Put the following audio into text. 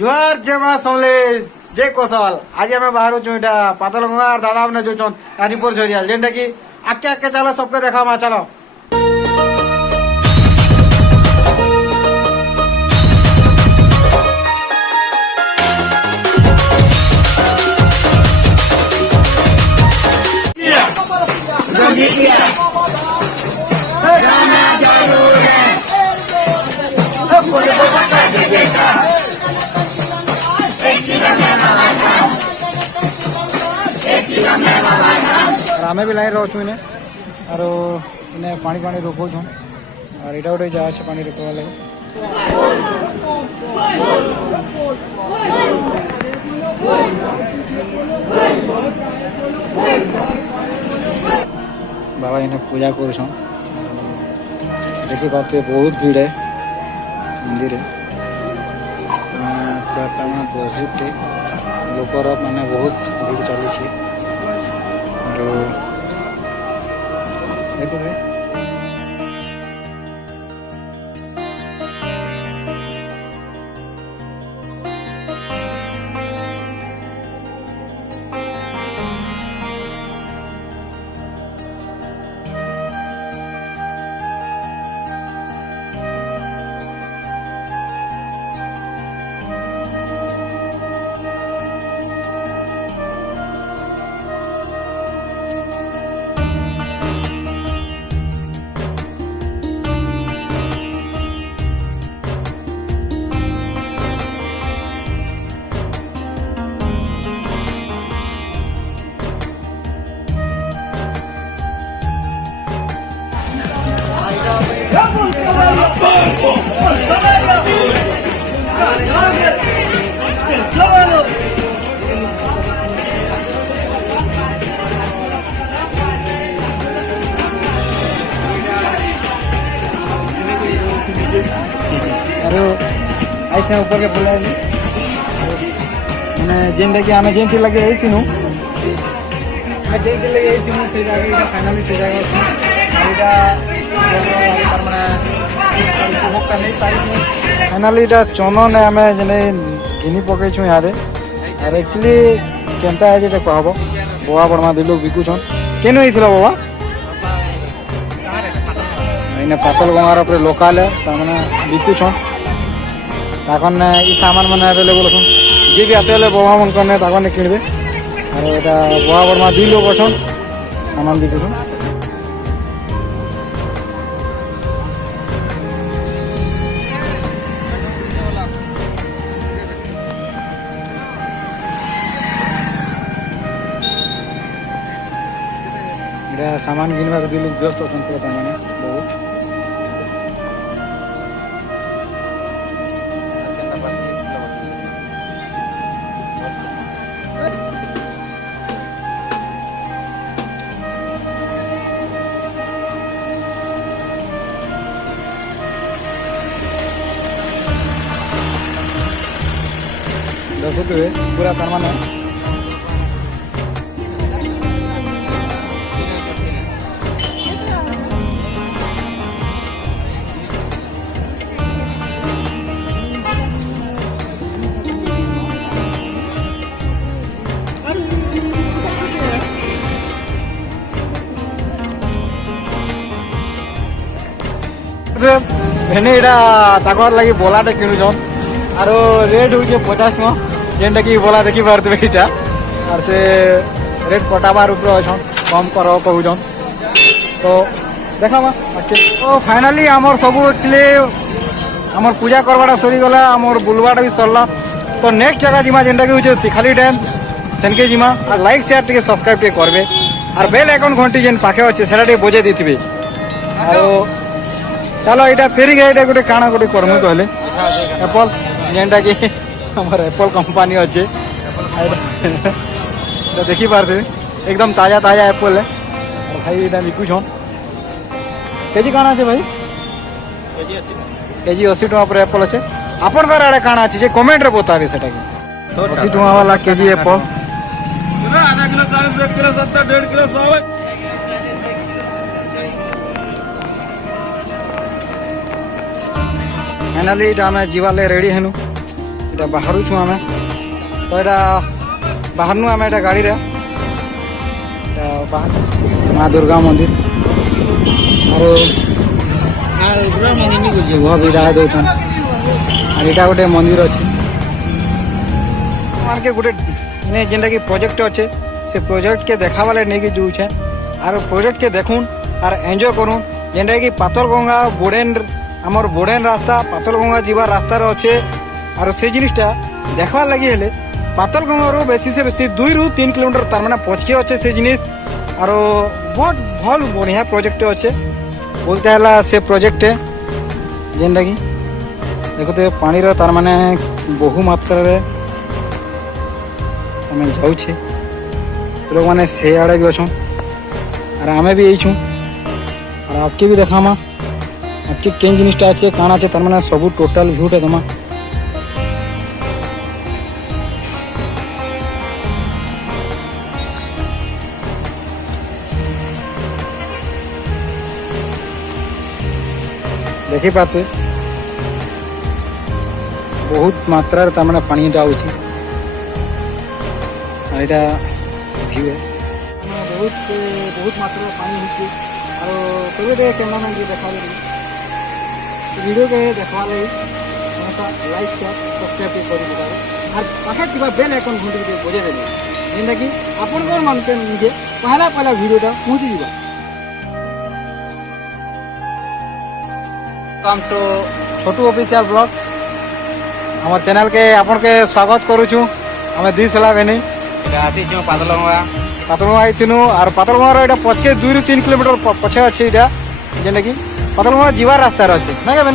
जुआर जय मां समले जय कौशल आज आम बाहर छुटा पातलगंगा दादा मैंने जो रानीपुर झरियाल जेनटा कि आके आके चलो सबके देखा मा चलो आमे भी लाइन रोचु इने और इने पानी पानी रोको छन और इटा उठे जा छै पानी रोकवा लगे बाबा इने पूजा करू छन देखि बाते बहुत भीड़ है मंदिर है प्रार्थना बहुत लोकर माने बहुत भीड़ चली छी देखो भाई ऐसे ऊपर के बुला मैंने जेनटा कि आमे जेनती लगे आई थिनु मैं जेनती लगे आई थिनु से जाके इटा फाइनली से जाके इटा पर माने होका नहीं तारीख में फाइनली इटा चंदन ने आमे जने घिनी पके छु यादे और एक्चुअली केनता है जेटा कहबो बोआ बड़मा दि लोग बिकु छन केनो हिथलो बाबा इने पासल गंगार ऊपर लोकल है त माने बिकु छन तखन ई सामान मैंने अवेलेबल अच्छन जी भी आते बाबा मन कने तखन किणबे और एटा बाबा बर्मा दि लोग अच्छन सामान बिकुछन एटा सामान किनबा दि लोग व्यस्त अच्छन पूरा माने बहुत देखते हुए पूरा तरमाने भेने इटा ताकर लगी बोलाटे किणुछन आरो रेट होचे 50 टका जेनटा कि बोला देखी पारते इटा और से रेट कटाबार ऊपर अच्छन कम करो कहून तो देखा तो फाइनाली आमर सब आमर पूजा करवाटा सरीगला आमर बुलवाटा भी सरला तो नेक्स्ट जगह जिमा जेनटा कि होचे तिखाली डैम सेनके जिमा और लाइक शेयर टिके सब्सक्राइब टिके करबे और बेल आइकन घंटी जेन पाखे अच्छे सेटा टिके बजे देथिबे और चलो इटा फेरी गए इटा गोटे काना गोटे करमु कहले एप्पल जेनटा कि हमारे एप्पल कंपनी अच्छे तो देखी पारते एकदम ताजा ताजा एप्पल है और भाई इधर बिकु छन केजी काना है भाई केजी 80 टका पर एप्पल अच्छे आपन घर आड़े काना अच्छे कमेंट रे बताबे सेटा कि 80 टका वाला केजी एप्पल आधा किलो 40 1 किलो 70 1.5 किलो 100 फाइनाली इटा आमे जीवाले रेडी हेनु এটা বাহারুছু আমি তো এটা বাহারনু আমি এটা গাড়িরে মা দুর্গা মন্দির আর বিদায় দৌছন আর এটা গোটে মন্দির আছে আমাকে গোটে যেটা কি প্রজেক্ট আছে সে প্রজেক্টকে দেখাবালে নেই যাচ্ছে আর প্রজেক্টকে দেখুন আর এনজয় করুন যেটা কি পাতলগঙ্গা বোডেন আমার বোডেন রাস্তা পাতলগঙ্গা যাবার রাস্তার আছে আর সেই জিনিসটা দেখবার লাগি হলে পাতলগঙ্গার বেশি সে বেশি 2 ରୁ 3 কিলোমিটার তার মানে পছকে আছে সেই জিনিস আর বহুত ভাল বঢ়িয়া প্রজেক্ট আছে বলতে হলা সে প্রজেক্টে যেটা কি দেখুতে পানির তার মানে বহু মাত্রারে আমি যাচ্ছে লোক মানে সে আড়ে বি অছন আর আমি বি এইছু আর আজকে বি দেখামা আজকে কেন জিনিসটা আছে কাণ আছে তার মানে সবু টোটাল ভিউটা তোমা দেখি পারবে বহুত মাত্রার তার মানে পানিটা আউছে আর এটা ভিউ বহুত বহুত মাত্রার পানি হচ্ছে আর তবে ক্যামেরাম্যান যে দেখা ভিডিও কে দেখবার লাগি হমেশা লাইক শেয়ার সবসক্রাইব করে দিবা আর পাখে ଥିବା বেল আইকন ঘুঁটি বজাই দেবে যেটা কি আপনাদের মানকে নিজে পহলা পহলা ভিডিওটা পৌঁছে দিবা কাম তো ছোটু অফিসিয়াল ব্লগ আমার চ্যানেল কে আপনাকে স্বাগত করুছু আমি দিস হেলা বেনি এটা আসিছু পাতলগঙ্গা পাতলগঙ্গা আইছিনু আর পাতলগঙ্গার এটা পছকে 2 ରୁ 3 কিলোমিটার পছে আছে এটা যেটা কি পাতলগঙ্গা যাবার রাস্তার আছে না কেন